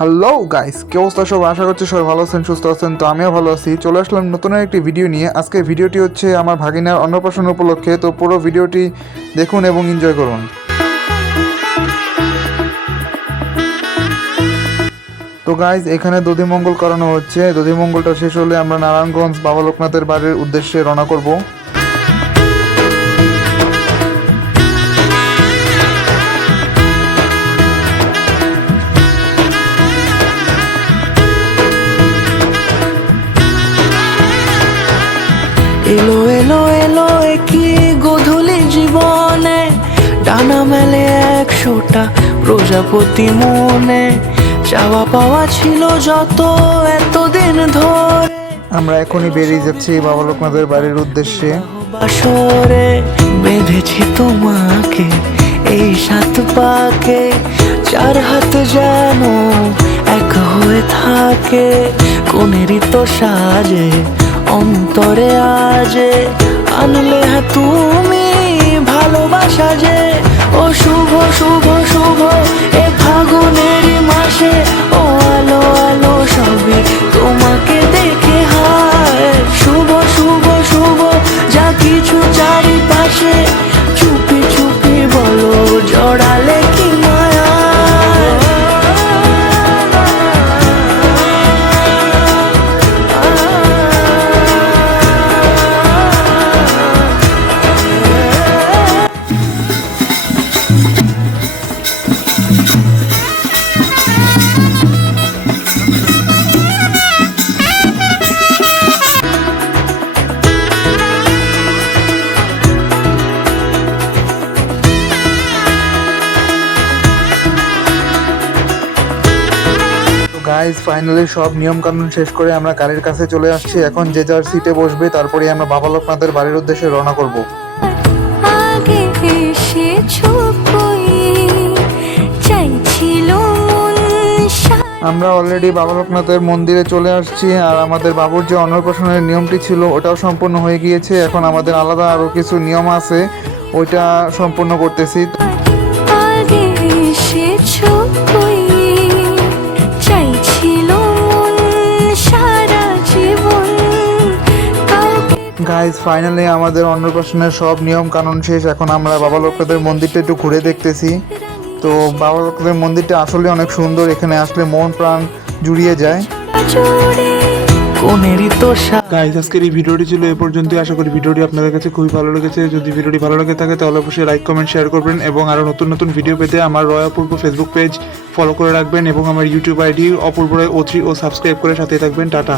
Hello guys, কি অবস্থা সব? আশা করছি সবাই ভালো আছেন, সুস্থ আছেন। তো আমিও ভালো আছি। চলে আসলাম নতুন একটি ভিডিও নিয়ে। আজকে ভিডিওটি হচ্ছে আমার ভাগিনার অন্নপ্রাশন উপলক্ষে। তো পুরো ভিডিওটি দেখুন এবং এনজয় করুন। তো গাইস, এখানে দধিমঙ্গল করানো হচ্ছে। দধিমঙ্গলটা শেষ হলে আমরা নারায়ণগঞ্জ বাবা লোকনাথের বাড়ির উদ্দেশ্যে রওনা করব। এলো এলো এলো একই গোধূলি জীবনে, ডানা মেলে 100টা প্রজাপতি মনে। চাওয়া পাওয়া ছিল যত এতদিন ধরে, আমরা এখনই বেরিয়ে যাচ্ছি বাবা লোকনাথের বাড়ির উদ্দেশ্যে। বাসরে বেঁধেছি তোমাকে এই 7 পাকে, 4 হাত যেন এক হয়ে থাকে। কোনেরই তো সাজে অন্তরে আজে আনলে তুমি ভালোবাসা যে। ও শুভ শুভ শুভ এ ফাগুনেরই মাসে, ও আলো আলো সবে তোমাকে দেখে হায়। শুভ শুভ শুভ যা কিছু চারিপাশে, চুপি চুপি বলো জড়ালে কি মায়া। গাইজ, ফাইনালি সব নিয়ম কানুন শেষ করে আমরা গাড়ির কাছে চলে আসছি। এখন যে যার সিটে বসবে, তারপরে আমরা বাবা লোকনাথের বাড়ির উদ্দেশ্যে রওনা করব। আগে এসেছো কই, চাইছিল মন আমরা অলরেডি বাবা লোকনাথের মন্দিরে চলে আসছি। আর আমাদের বাবুর যে অন্নপ্রাশনের নিয়মটি ছিল ওটাও সম্পূর্ণ হয়ে গিয়েছে। এখন আমাদের আলাদা আরও কিছু নিয়ম আছে, ওইটা সম্পূর্ণ করতেছি। আগে এসেছো কই, চাইছিল মন সারা জীবন কাউকে। গাইজ, ফাইনালি আমাদের অন্নপ্রাশনের সব নিয়ম কানুন শেষ। এখন আমরা বাবা লোকনাথের মন্দিরটা একটু ঘুরে দেখতেছি। তো বাবা লোকনাথের মন্দিরটা আসলে অনেক সুন্দর। এখানে আসলে মন প্রাণ জুড়িয়ে যায়। জোড়ে কোনেরই তো গাইজ, আজকের এই ভিডিওটি ছিল এ পর্যন্তই। আশা করি ভিডিওটি আপনাদের কাছে খুবই ভালো লেগেছে। যদি ভিডিওটি ভালো লাগে থাকে তাহলে অবশ্যই লাইক কমেন্ট শেয়ার করবেন এবং আরও নতুন নতুন ভিডিও পেতে আমার রয় অপূর্ব ফেসবুক পেজ ফলো করে রাখবেন এবং আমার ইউটিউব আইডি অপূর্ব রয় O3 সাবস্ক্রাইব করে সাথে থাকবেন। টাটা।